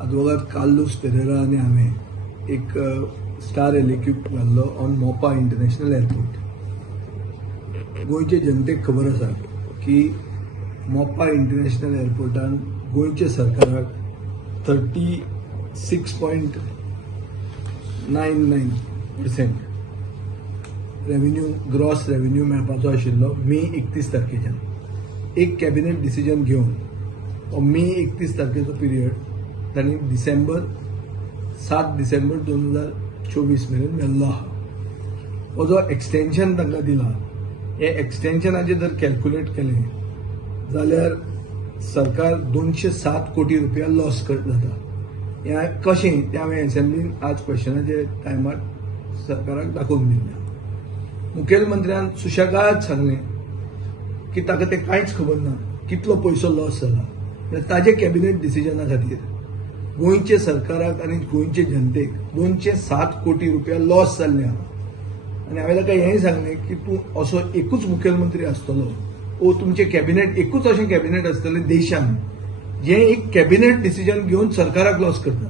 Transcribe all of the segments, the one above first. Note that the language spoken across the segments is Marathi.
advogat Carlos Pereira आणि हांवें एक स्टार हेलिकॉप्टर घाल्लो ऑन मोपा इंटरनॅशनल एअरपोर्ट. गोंयचे जनतेक खबर आसा की मोपा इंटरनॅशनल एअरपोर्टान गोंयचे सरकाराक 36.99% रेव्हेन्यू ग्रॉस रेव्हेन्यू मेळपाचो आशिल्लो मे 31 तारखेच्यान. एक कॅबिनेट डिसिजन घेवन मे 31 तारखेचो पिरियड तांणी 7 डिसेंबर 2024 मेरेन मेळ्ळो आहा. हो जो एक्सटेन्शन तांकां दिला, हे एक्सटेन्शनाचे जर कॅल्क्युलेट केलें जाल्यार सरकार 207 कोटी रुपया लॉस जाता. हें कशें तें हांवें असेंब्लीन आज क्वेश्चनाचे टायमार सरकाराक दाखोवन दिलें. मुखेलमंत्र्यान सुशेगाद सांगलें की ताका तें कांयच खबर ना कितलो पयसो लॉस जाला. ताजे कॅबिनेट डिसिजना खातीर गोंयचे सरकाराक आनी गोंयचे जनतेक 207 कोटी रुपया लॉस जाल्ले आहा. आनी हांवें ताका हेंय सांगलें की तूं असो एकूच मुखेलमंत्री आसतलो वो तुमचे कॅबिनेट एकूच अशें कॅबिनेट आसतलें देशान जें एक कॅबिनेट डिसिजन घेवन सरकाराक लॉस करता.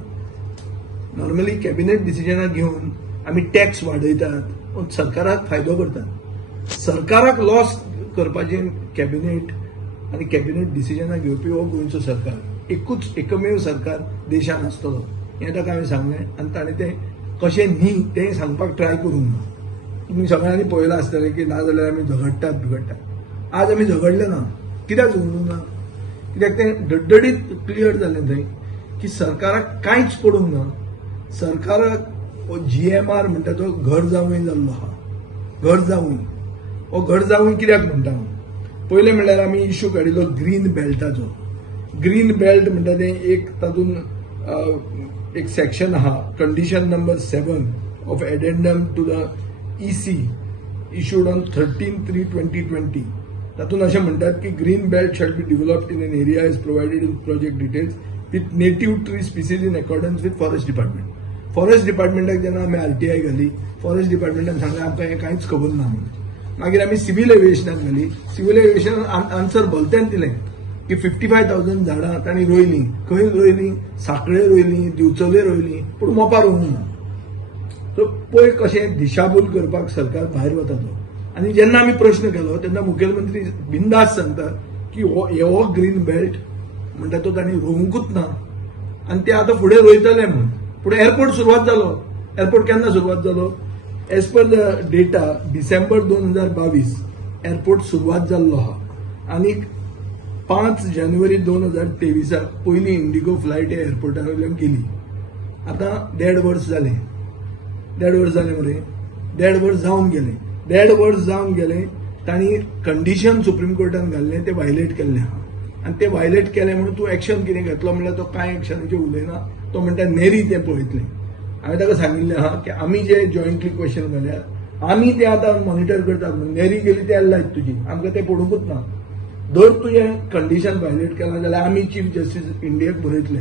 नॉर्मली कॅबिनेट डिसिजनां घेवन आमी टॅक्स वाडयतात, सरकाराक फायदो करतात. सरकाराक लॉस करपाचें कॅबिनेट आनी कॅबिनेट डिसिजनां घेवपी हो गोंयचो सरकार, एकमेव सरकार देशान आसतलो हें ताका हांवें सांगलें. आनी ताणें तें कशें न्ही तें सांगपाक ट्राय करूंक ना. तुमी सगळ्यांनी पळयलां आसतलें की ना जाल्यार आमी झगडटात. आज आमी झगडले ना. कित्याक झगडूंक ना? कित्याक तें डडडीत क्लियर जालें थंय की सरकाराक कांयच पडूंक ना. सरकाराक GMR म्हणटा तो घर जावंय जाल्लो आहा. घर जावंय हो घर जावंय कित्याक म्हणटा हांव? पयलें म्हणल्यार आमी इश्यू काडिल्लो ग्रीन बेल्टाचो. ग्रीन बेल्ट म्हणटा तें एक तातूंत एक सेक्शन आहा, condition number 7 of addendum to the EC issued on 13/3/2020. तातूंत अशें म्हणटात की green belt shall be developed in an area is provided in project details with native tree species in accordance with forest department. फॉरेस्ट डिपार्टमेंटाक जेन्ना आमी RTI घाली, फॉरेस्ट डिपार्टमेंटान सांगलें आमकां हें कांयच खबर ना म्हणून. मागीर आमी सिव्हील एव्हिएशनाक घाली. सिव्हील एव्हिएशनान आन्सर भलत्यान दिलें की 55,000 झाडां तांणी रोयलीं. खंय रोयलीं? सांखळे रोयलीं, दिवचले रोयलीं, पूण मोपा रोवंक ना. सो पळय कशें दिशाभूल करपाक सरकार भायर वता तो. आनी जेन्ना आमी प्रश्न केलो तेन्ना मुखेलमंत्री बिंदास सांगतात की हो ग्रीन बेल्ट म्हणटा तो तांणी रोवंकूच ना आनी ते आतां फुडें रोयतले म्हणून. पूण एअरपोर्ट सुरवात जालो. एअरपोर्ट केन्ना सुरवात जालो? As per the data December 2022 airport सुरवात जाल्लो आहा. आनी 5 जानेवारी 2023 पयली इंडिगो फ्लायट ह्या एअरपोर्टा वयल्यान गेली. आतां 1.5 वर्स जालें. 1.5 वर्स जालें मरे. 1.5 वर्स जावन गेलें. 1.5 वर्स जावन गेलें. तांणी कंडिशन सुप्रीम कोर्टान घाल्लें तें वायलेट केल्लें आहा. आनी तें वायलेट केलें म्हणून तूं एक्शन कितें घेतलो म्हणल्यार तो कांय एक्शनाचें उलयना. तो म्हणटा नेरी तें पळयतलें. हांवें ताका सांगिल्लें आहा की आमी जे जॉयंटली क्वेश्चन घाल्यात आमी तें आतां मॉनिटर करतात म्हणून. नेरी गेली तें लायत तुजी, आमकां तें पडूंकूच ना. जर तुवें कंडिशन वायलेट केलां जाल्यार आमी चीफ जस्टीस इंडियाक बरयतले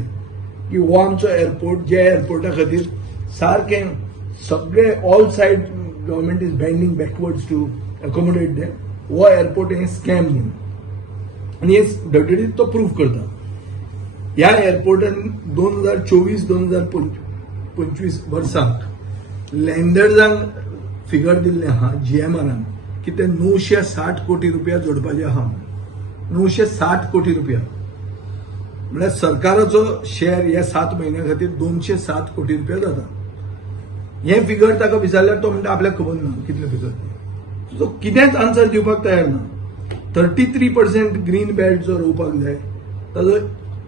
की हो आमचो एअरपोर्ट ज्या एअरपोर्टा खातीर सारकें सगळे all side government is bending backwards to accommodate them, हो एअरपोर्ट हें स्कॅम म्हणून. आनी हे डडडीत तो प्रूव्ह करता. ह्या एअरपोर्टान 2024-2025 वर्साक लँडर्सांक फिगर दिल्लें आहा GMRन की ते 960 कोटी रुपया जोडपाचे आहा. 960 कोटी रुपया म्हळ्यार सरकाराचो शेअर ह्या 7 म्हयन्या खातीर 207 कोटी रुपया जाता. हें फिगर ताका विचारल्यार तो म्हणटा आपल्याक खबर ना कितले फिगर. तो कितेंच आन्सर दिवपाक तयार ना. 33% ग्रीन बेल्ट जो रोवपाक जाय ताजो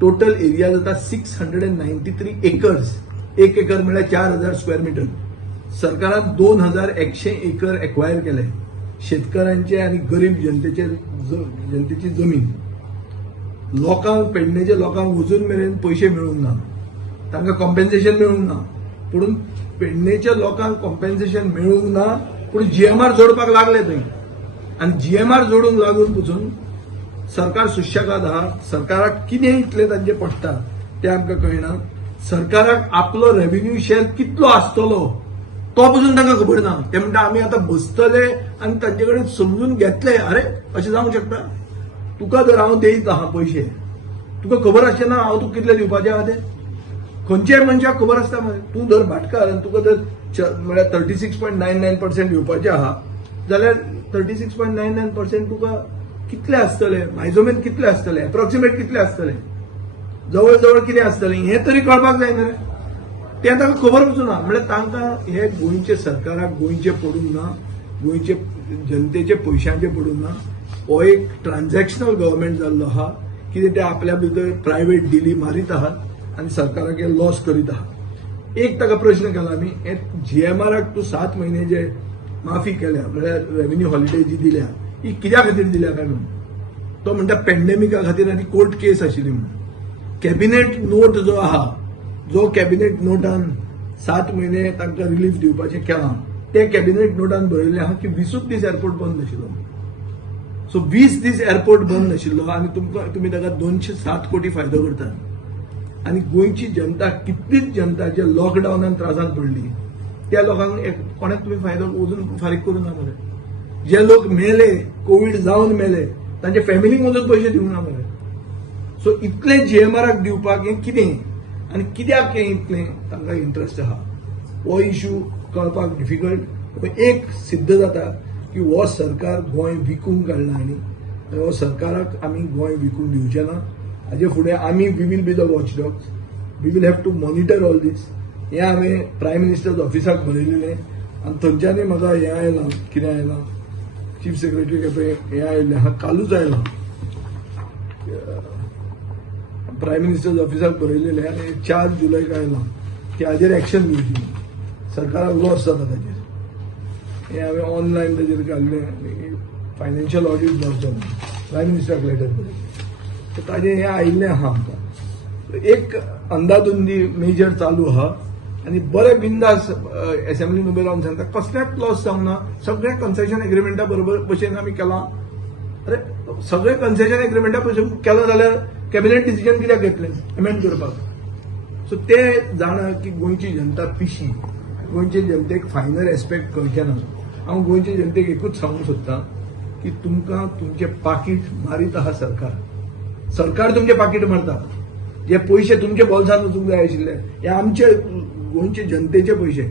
टोटल एरिया जाता 693 एकर्स. 1 एकर म्हळ्यार 4,000 स्क्वेअर मिटर. सरकारान 2,100 एकर एक्वायर केले शेतकऱ्यांचे आणि गरीब जनतेची जमीन. लोकांक पेडणेच्या लोकांक अजून मेरेन पयशे मेळूंक ना, तांकां कॉम्पेन्सेशन मेळूंक ना. पूण पेडणेच्या लोकांक कॉम्पेन्सेशन मेळूंक ना पूण GMR जोडपाक लागले थंय. आनी GMR जोडूंक लागून पसून सरकार सुशेगाद आहा. सरकाराक कितें इतलें तांचें पडटा तें आमकां कळना. सरकाराक आपलो रेव्हेन्यू शेअर कितलो आसतलो तो पसून तांकां खबर ना. ते म्हणटा आमी आतां बसतले आनी तांचे कडेन समजून घेतले. अरे अशें जावंक शकता? तुका जर हांव देयत आहा पयशे, तुका खबर आसचें ना हांव तुका कितले दिवपाचे आहा ते? खंयच्याय मनशाक खबर आसता मरे तूं जर भाटकार आनी तुका जर म्हळ्यार 36.99% येवपाचें आहा जाल्यार 36.99% तुका कितले आसतले मायजोमेन कितले आसतले एप्रॉक्सिमेट कितले आसतले जवळ जवळ कितें आसतलें हें तरी कळपाक जाय न्ही रे तें तांकां खबर वचूं ना म्हळ्यार तांकां हे गोंयचे सरकाराक गोंयचे पडूंक ना गोंयचे जनतेचे पयशांचे पडूंक ना हो एक ट्रान्झॅक्शनल गव्हर्मेंट जाल्लो आहा कितें ते आपल्या भितर प्रायव्हेट डिली मारीत आहात आनी सरकाराक हे लॉस करीत आहात एक ताका प्रश्न केला आमी हे जीएमआराक तूं 7 म्हयने जे माफी केल्या म्हळ्यार रेव्हेन्यू हॉलिडे जी दिल्या ही कित्या खातीर दिल्या काय म्हणून तो म्हणटा पॅन्डेमिका खातीर आनी कोर्ट केस आशिल्ली म्हणून कॅबिनेट नोट जो आहा जो कॅबिनेट नोटान 7 म्हयने तांकां रिलीफ दिवपाचें केलां ते कॅबिनेट नोटान बरयल्लें आहा की 20 दीस एअरपोर्ट बंद नाशिल्लो सो 20 दीस एअरपोर्ट बंद नाशिल्लो आनी तुमी ताका 207 कोटी फायदो करतात आनी गोंयची जनता कितलीच जनता जे लॉकडावनान त्रासान पडली त्या लोकांक कोणाक तुमी फायदो अजून फारीक करूं ना मरे जे लोक मेले कोविड जावन मेले तांचे फॅमिलीक अजून पयशे दिवंक ना मरे सो इतले जीएमआराक दिवपाक हें कितें आनी कित्याक हें इतलें तांकां इंट्रस्ट आहा हो इश्यू कळपाक डिफिकल्ट एक सिद्ध जाता की हो सरकार गोंय विकूंक काडला आनी हो सरकाराक आमी गोंय विकूंक दिवचे ना हाजे फुडें आमी we will be the watchdogs we will have to monitor all these हें हांवें प्रायम मिनिस्टर्स ऑफिसाक बरयलेलें आनी थंयच्यानी म्हाका हें आयलां कितें आयलां चीफ सेक्रेटरी केपें हें आयिल्लें आहा कालूच आयलां प्रायम मिनिस्टर्स ऑफिसाक बरयलेलें आनी 4 जुलैक आयलां की हाजेर एक्शन घेवची सरकाराक लॉस जाता ताजेर हें हांवें ऑनलायन ताजेर घाल्लें फायनान्शियल ऑडिट लॉस जावन प्रायम मिनिस्टराक लेटर बरयलें सो ताजें हें आयिल्लें आहा आमकां एक अंदाधुंदी मेजर चालू आहा आनी बरे बिंदास असेंब्लीन उबे रावन सांगता कसल्याच लॉस जावंक ना सगळे कन्सेशन एग्रीमेंटा बरोबर भशेन आमी केलां अरे सगळे कन्सेशन एग्रीमेंटा भशेन केलां जाल्यार कॅबिनेट डिसिजन कित्याक घेतलें अमेंड करपाक सो ते जाणा की गोंयची जनता पिशी गोंयचे जनतेक फायनल एस्पेक्ट कळचे ना हांव गोंयचे जनतेक एकूच सांगूंक सोदतां की तुमकां तुमचें पाकीट मारीत आहा सरकार तुमचें पाकीट मारता जे पयशे तुमचे बोल्सान वचूंक जाय आशिल्ले हे आमचे गोंयचे जनतेचे पयशे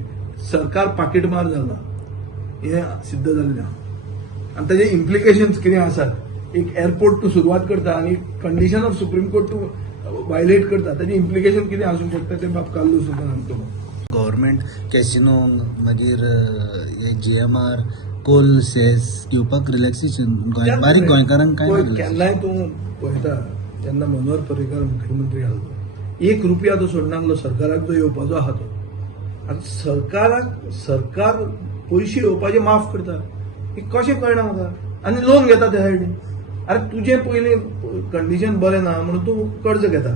सरकार पाकीट मार जाला हें सिद्ध जाल्लें आहा आनी ताजे इम्प्लिकेशन्स कितें आसात एक एअरपोर्ट तूं सुरवात करता आनी कंडिशन ऑफ सुप्रीम कोर्ट तूं वायलेट करता ताजें इम्प्लिकेशन कितें आसूंक शकता तें बाब काल्लू सुद्दां सांगतो गव्हर्मेंट कॅसिनो मागीर जीएमआर कोल सेस घेवपाक रिलॅक्सेशन बारीक गोंयकारांक काय केन्नाय तूं पळयता जेन्ना मनोहर पर्रीकार मुख्यमंत्री आसलो 1 रुपया तो सोडनासलो सरकाराक जो येवपाचो आहा तो आतां सरकार पयशे येवपाचे माफ करता हे कशें कळना म्हाका आनी लोन घेता त्या सायडीन अरे तुजें पयलीं कंडिशन बरें ना म्हणून तूं कर्ज घेता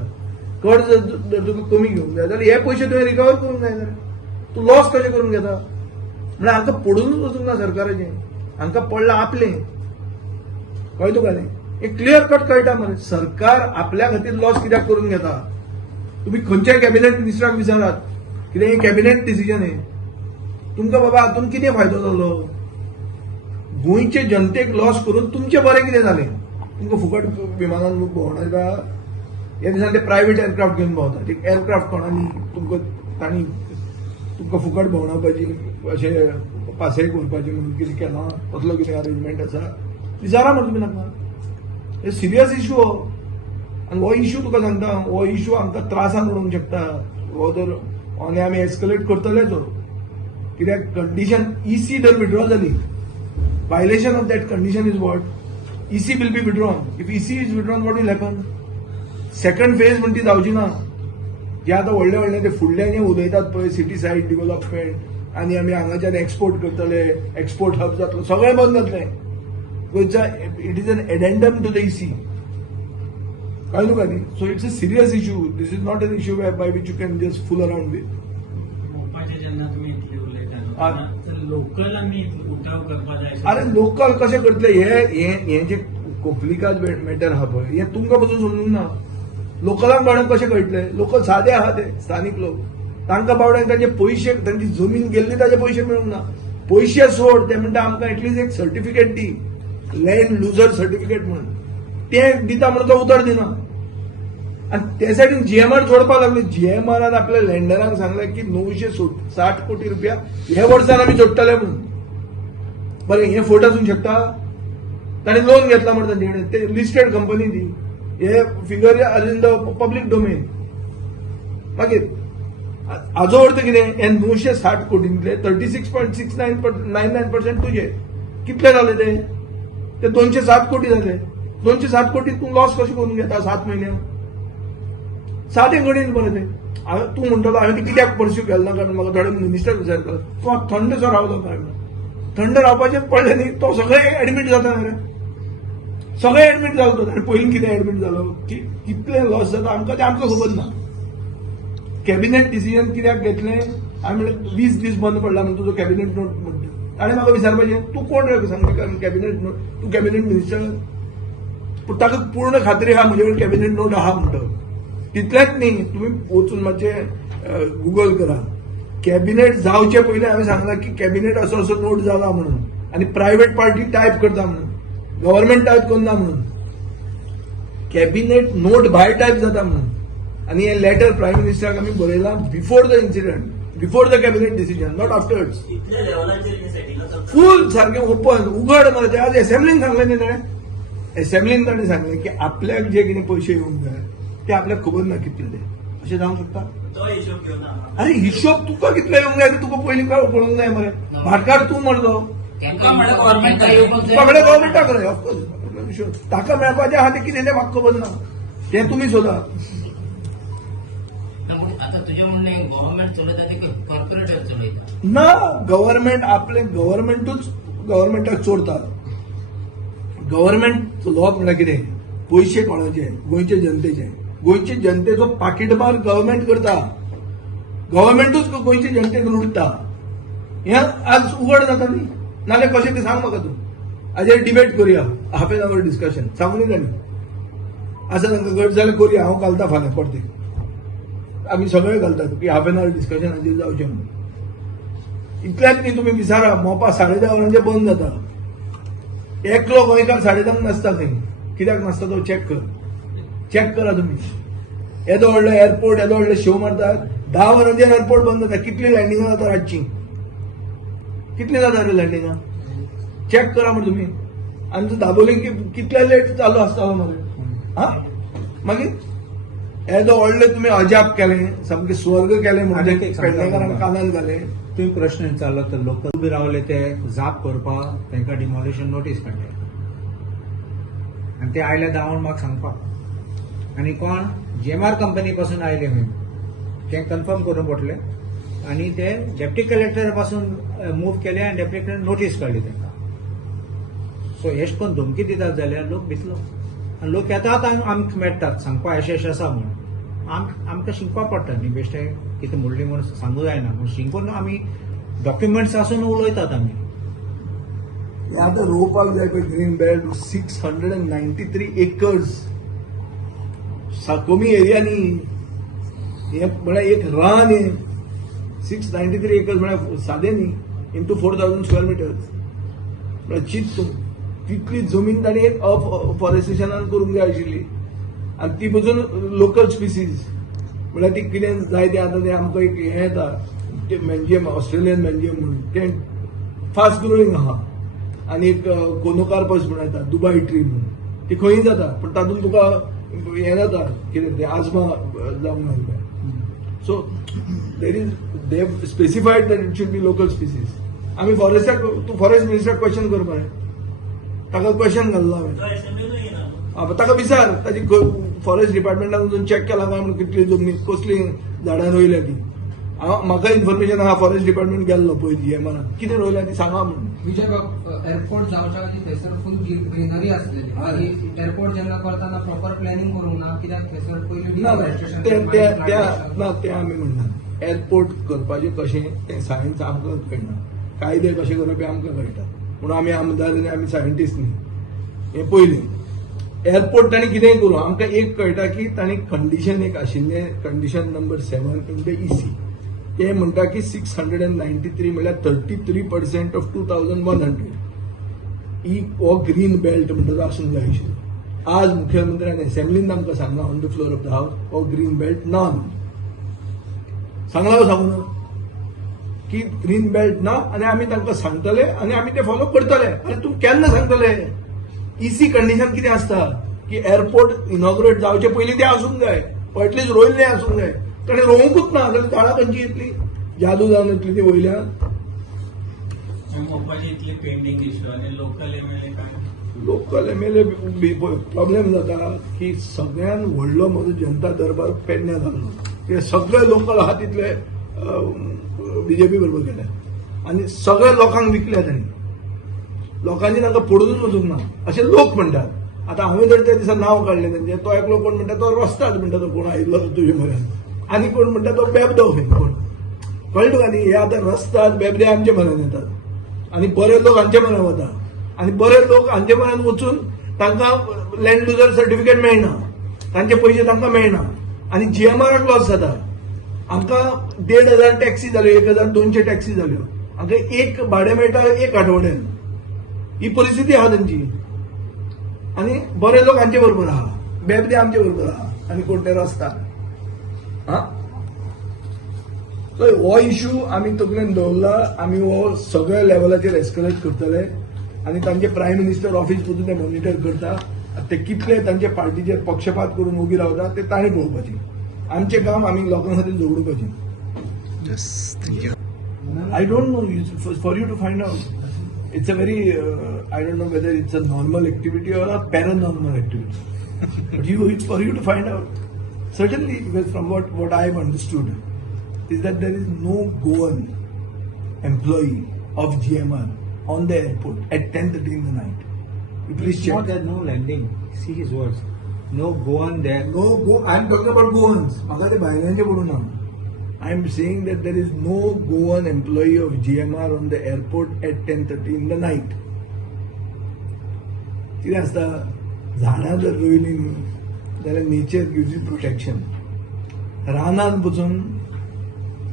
कर्ज जर तुका कमी घेवंक जाय जाल्यार हे पयशे तुवें रिकवर करूंक जाय जाल्यार तूं लॉस कशें करून घेता म्हळ्यार हांकां पडूनच वचूंक ना सरकाराचें हांकां पडलां आपलें कळ्ळें तुका न्ही एक क्लियर कट कळटा मरे सरकार आपल्या खातीर लॉस कित्याक करून घेता तुम्ही खंयच्याय कॅबिनेट मिनिस्टराक विचारात कितें हें कॅबिनेट डिसिजन हें तुमकां बाबा हातून कितें फायदो जालो गोंयचे जनतेक लॉस करून तुमचें बरें कितें जालें तुमकां फुकट विमानान भोंवडायता ह्या दिसांनी ते प्रायव्हेट एअरक्राफ्ट घेवन भोंवतात एक एअरक्राफ्ट कोणानी तांणी तुमकां फुकट भोंवडावपाची अशें पासय करपाची म्हणून कितें केलां कसलो कितें अरेंजमेंट आसा विचारा मरे तुमी नाका हे सिरियस इश्यू हो आनी हो इश्यू तुका सांगता हो इश्यू आमकां त्रासान उडोवंक शकता हो जर आनी आमी एस्केलेट करतलेच कित्याक कंडिशन इसी जर विड्रॉ जाली violation of that condition is what EC will be withdrawn if EC is withdrawn what will happen second phase म्हणटी जावची ना जे आतां व्हडले ते फुडले जे उलयतात पळय सिटी सायड डेव्हलपमेंट आनी आमी हांगाच्यान एक्सपोर्ट करतले एक्सपोर्ट हब जातलो सगळें बंद जातलें गोंयचा it is an addendum to the EC कळ्ळें तुका न्ही so it's a serious issue this is not an issue by which you can just fool around with जेन्ना तुमी इतले उलयता लोकल आमी उठाव करपा जाय अरे लोकल कशें करतले हे जे कोंकणीकाच मॅटर आहा पळय हे तुमकां पसून समजूंक ना लोकलांक बावड्यांक कशें कळटले लोकल सादे आहा ते स्थानीक लोक तांकां बावड्यांक तांचे पयशे तांची जमीन गेल्ली ताजे पयशे मेळूंक ना पयशे सोड ते म्हणटा आमकां एटलिस्ट एक सर्टिफिकेट दी लँड लुजर सर्टिफिकेट म्हणून ते दिता म्हणून तो उतर दिना आणि त्या सायडीन जीएमआर जोडपाक लागले. जीएमआरान आपल्या लँडरांक सांगलें की 960 कोटी रुपया हे वर्सान आमी जोडटले म्हणून. बरें, हे फोट आसूंक शकता? ताणें लोन घेतला म्हणटा तांचे कडेन, ते लिस्टेड कंपनी ती. हे figure are in the public domain. मागीर हाजो अर्थ कितें? हे 960 कोटींतले 36.69% तुजे. कितले जाले ते? 207 कोटी जाले. 207 कोटी तूं लॉस कशें करून घेता 7 म्हयन्याक? सादें गणीत मरे तें. तूं म्हणटलो हांवें ती कित्याक परस्यू केलें ना, कारण म्हाका थोडे मिनिस्टर विचारता तूं थंड सो रावलो काय म्हणून. थंड रावपाचें पडलें न्ही, तो सगळे एडमीट जाता न्ही रे. सगळे एडमीट जालो तो. आनी पयलीं कितें एडमीट जालो, कितले लॉस जाता आमकां खबर ना. कॅबिनेट डिसिजन कित्याक घेतलें? हांवें म्हणलें 20 दीस बंद पडला म्हणून तुजो कॅबिनेट नोट म्हणटा. ताणें म्हाका विचारपाचें तूं कोण रे सांगता, कारण कॅबिनेट नोट तूं कॅबिनेट मिनिस्टर. पूण ताका पूर्ण खात्री आहा म्हजे कडेन कॅबिनेट नोट आहा म्हणटा. तितलेंच न्ही, तुमी वचून मातशें गुगल करा. कॅबिनेट जावचे पयलीं हांवें सांगलां की कॅबिनेट असो असो नोट जाला म्हणून, आनी प्रायव्हेट पार्टी टायप करता म्हणून, गव्हर्नमेंट टायप करना म्हणून. कॅबिनेट नोट भायर टायप जाता म्हणून. आनी हे लेटर प्रायम मिनिस्टराक आमी बरयलां before the incident, before the cabinet decision, not afters. फूल सारकें ओपन उघड मरे ते. आज असेंब्लीन सांगलें न्ही ताणें. असेंब्लीन ताणें सांगलें की आपल्याक जे कितें पयशे येवंक जाय ते आपल्याक खबर ना कितले ते. अशें जावंक शकता? अरे हिशोब तुका कितले येवंक जाय ते तुका पयलीं कळोवंक जाय मरे. भाटकार तूं मरलो, तुका गव्हर्मेंटाक रे. ऑफकोर्स ताका मेळपाचें आहा तें कितें तें म्हाका खबर ना. तें तुमी सोदा. आता तुझे म्हणणे गव्हर्नमेंट चलयता ते कॉर्पोरेटर चलयता ना. गव्हर्नमेंट आपले गव्हर्नमेंटूच गव्हर्नमेंटाक चोरता. गव्हर्नमेंट लॉ म्हणल्यार कितें? पयशे कोणाचे? गोंयचे जनतेचे. गोंयचे जनतेचो पाकिटमार गव्हर्नमेंट करता. गव्हर्नमेंटूच गोंयचे जनतेक लुटता. हें आज उघड जाता न्ही. नाल्यार कशें तें सांग म्हाका तूं. हाजेर डिबेट करुया, हाफ एन आवर डिस्कशन. सांगून ताणी आसा तांकां गट जाल्यार करुया. हांव घालता फाल्यां परते. आमी सगळे घालतात की हाफ एन आवर डिस्कशन हाजेर जावचें म्हणून. इतल्याच न्ही, तुमी विचारा मोपा 10:30 वरांचेर बंद जाता. एकलो गोंयकार 10:30 नासता थंय. कित्याक नासता तो चॅक कर. चॅक करा तुमी. येदो व्हडलो एअरपोर्ट, येदो व्हडले शो मारतात. 10 वरांचेर एअरपोर्ट बंद जाता. कितली लँडिंगां जाता रातची? कितली जाता रे लँडिंगां? चॅक करा मरे तुमी. आनी तूं दाबोलीं कितले लेट चालू आसतालो मरे. हा मागीर येदो व्हडले तुमी अजाप केलें, सामकें स्वर्ग केलें म्हणजे पेडणेकारांक कानान घालें. तुम्ही प्रश्न विचारलो तर लोक उबे रावले ते जाप करपाक तांकां डिमॉलिशन नोटीस काडले आनी ते आयले धांवून म्हाका सांगपाक. आनी कोण? जेएमआर कंपनी पासून आयले खंय ते कन्फर्म करून पडले. आनी ते डेप्टी कलेक्टर पासून मूव केले आनी डेप्टी कलेक्टर नोटीस काडली तांकां. सो एश कोन्न धमकी दितात जाल्यार लोक भितलो. आनी लोक येतात आमकां मेळटात सांगपाक अशें अशें आसा म्हणून. आमकां शिकपाक पडटा न्ही. बेश्टे कितें म्हणलें म्हणून सांगूं जायना. पूण शिकून आमी डॉक्युमेंट्स आसून उलयतात आमी. हे आतां रोवपाक जाय पळय ग्रीन बेल्ट 693 एकर्स. साकोमी एरिया न्ही. हे म्हळ्यार एक रान हे. 693 एकर्स म्हळ्यार सादें न्ही. इंटू 4000 स्क्वेअर मिटर्स म्हळ्यार चिंत तूं. तितली जमीन ताणी एक अफॉरेस्टेशनान करूंक जाय आशिल्ली. आनी ती पसून लोकल स्पिसीज म्हळ्यार ती कितें जाय तें आतां तें आमकां एक हें येता ते मॅन्जियम, ऑस्ट्रेलियन मॅन्जियम म्हणून तें फास्ट ग्रोईंग आहा. आनी एक कोनोकार्पस म्हणून येता, दुबाय ट्री म्हणून. ती खंयी जाता पूण तातूंत तुका हें जाता कितें तें आजमा जावंक लागता. So there is they specified that it should be local species. आमी फॉरेस्टाक तूं फॉरेस्ट मिनिस्टराक क्वेश्चन कर मरे. ताका क्वेश्चन घाल्लो हांवें. ताका विचार ताजी फॉरेस्ट डिपार्टमेंटान वचून चॅक केला काय म्हणून कितली जमनी कसली झाडां रोयल्या ती. म्हाका इन्फॉर्मेशन आहा. फॉरेस्ट डिपार्टमेंट गेल्लो पळय जीएमआरान कितें रोयल्या ती सांगा म्हणून. विजय एअरपोर्ट जावच्या आधी थंयसर फुल ग्रीनरी आसलेली. आनी एअरपोर्ट जेन्ना करतना प्रॉपर प्लॅनिंग करूंक ना. कित्याक थंयसर पयलीं ना तें आमी म्हणटात. एअरपोर्ट करपाचें कशें तें सायन्स आमकां कळना. कायदे कशें करप हें आमकां कळटा. पूण आमी आमदार आनी आमी सायंटिस्ट न्ही. हें पयलें. एअरपोर्ट तांणी कितेंय करूं आमकां एक कळटा की तांणी कंडिशन एक आशिल्लें, condition number 7 in the EC. ते म्हणटा की 693 म्हळ्यार 33% ऑफ 2100 हो ग्रीन बेल्ट म्हणटा तो आसूंक जाय आशिल्लो. आज मुख्यमंत्र्यान असेंब्लीन आमकां सांगला on the floor of the house हो ग्रीन बेल्ट ना म्हणून. सांगला हो सांगू ना की ग्रीन बेल्ट ना आणि आम्ही तांकां सांगतले आणि आम्ही ते फॉलो करतले. अरे तूं केन्ना सांगतले? इसी कंडिशन कितें आसता की एअरपोर्ट इनॉग्रेट जावचे पयलीं ते आसूंक जाय, एटलीस्ट रोयल्ले आसूंक जाय. ताणें रोवंकूच ना जाल्यार झाडां खंयची येतली? जादू जावन येतली ती वयल्यान. मोपाचे इतले पेंडिंग इश्यू आणि लोकल एमएलए काय लोकल एमएलए प्रॉब्लेम जाता की सगळ्यात व्हडलो म्हजो जनता दरबार पेडण्या जाल्लो. ते सगळे लोकल आहा तितले बीजेपी बरोबर गेले आणि सगळ्या लोकांक विकल्या तांणी. लोकांनी तांकां पडूनच वचूंक ना अशें लोक म्हणटात. आता हांवें जर त्या दिसा नांव काडलें तेंचें, तो एकलो कोण म्हणटा तो रस्ताद म्हणटा तो कोण आयिल्लो तुजे म्हऱ्यान, आनी कोण म्हणटा तो बेबदो कोण. कळ्ळें तुका न्ही? हे आतां रस्ताद बेबदे आमचे म्हऱ्यान येतात आणि बरे लोक हांचे म्हऱ्यान वता आणि बरे लोक हांचे म्हऱ्यान वचून तांकां लँड युजर सर्टिफिकेट मेळना, तांचे पयशे तांकां मेळना आणि जीएमआराक लॉस जाता. आमकां 1,500 टॅक्सी जाल्यो, 1,200 टॅक्सी जाल्यो. आमकां एक भाडें मेळटा एक आठवड्यान. ही परिस्थिती आहा तांची आणि बरे लोक हांचे बरोबर आहा, बेबदे आमचे बरोबर आहा आणि कोण ते रस्ता. सो हो इश्यू आमी तकलेन दवरला. आमी हो सगळ्या लेवलाचेर एस्केलेट करतले आणि तांचे प्रायम मिनिस्टर ऑफिस पसून ते मॉनिटर करता. ते कितले तांचे पार्टीचेर पक्षपात करून उबी रावता ते ताणें पळोवपाचें. आमचें काम आमी लोकां खातीर झगडुपाचें. Yes, thank you. I don't know. It's for you to find out. It's a very, I don't know whether it's a normal activity or a paranormal activity. But it's for you to find out. Certainly, because from what I've understood, is that there is no Goan employee of GMR on the airport at 10:30 in the night. You please It's check. not that no landing. See his words. No Goan there. No Go. I'm talking about Goans. म्हाका ते भायल्यांचे पडूं ना. I'm saying that there is no Goan employee of GMR on the airport at 10:30 in the night. कितें आसता, झाडां जर रोयलीं न्ही जाल्यार नेचर गिव्स यू प्रोटेक्शन. रानांत वचून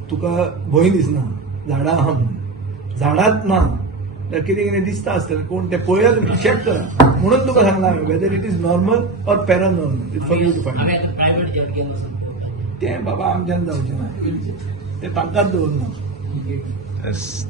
तुका भंय दिसना, झाडां आहा म्हणून. झाडांच ना जाल्यार कितें कितें दिसता आसतलें. कोण ते पळया तुमी, चॅक करा. म्हणून तुका सांगला हांवें whether it is normal or paranormal. It's for you to find. आम्ही आता प्रायव्हेट जेट घेऊन असतो. ते बाबा आमच्यान जावचें ना, ते तांकांच दवरना. Yes.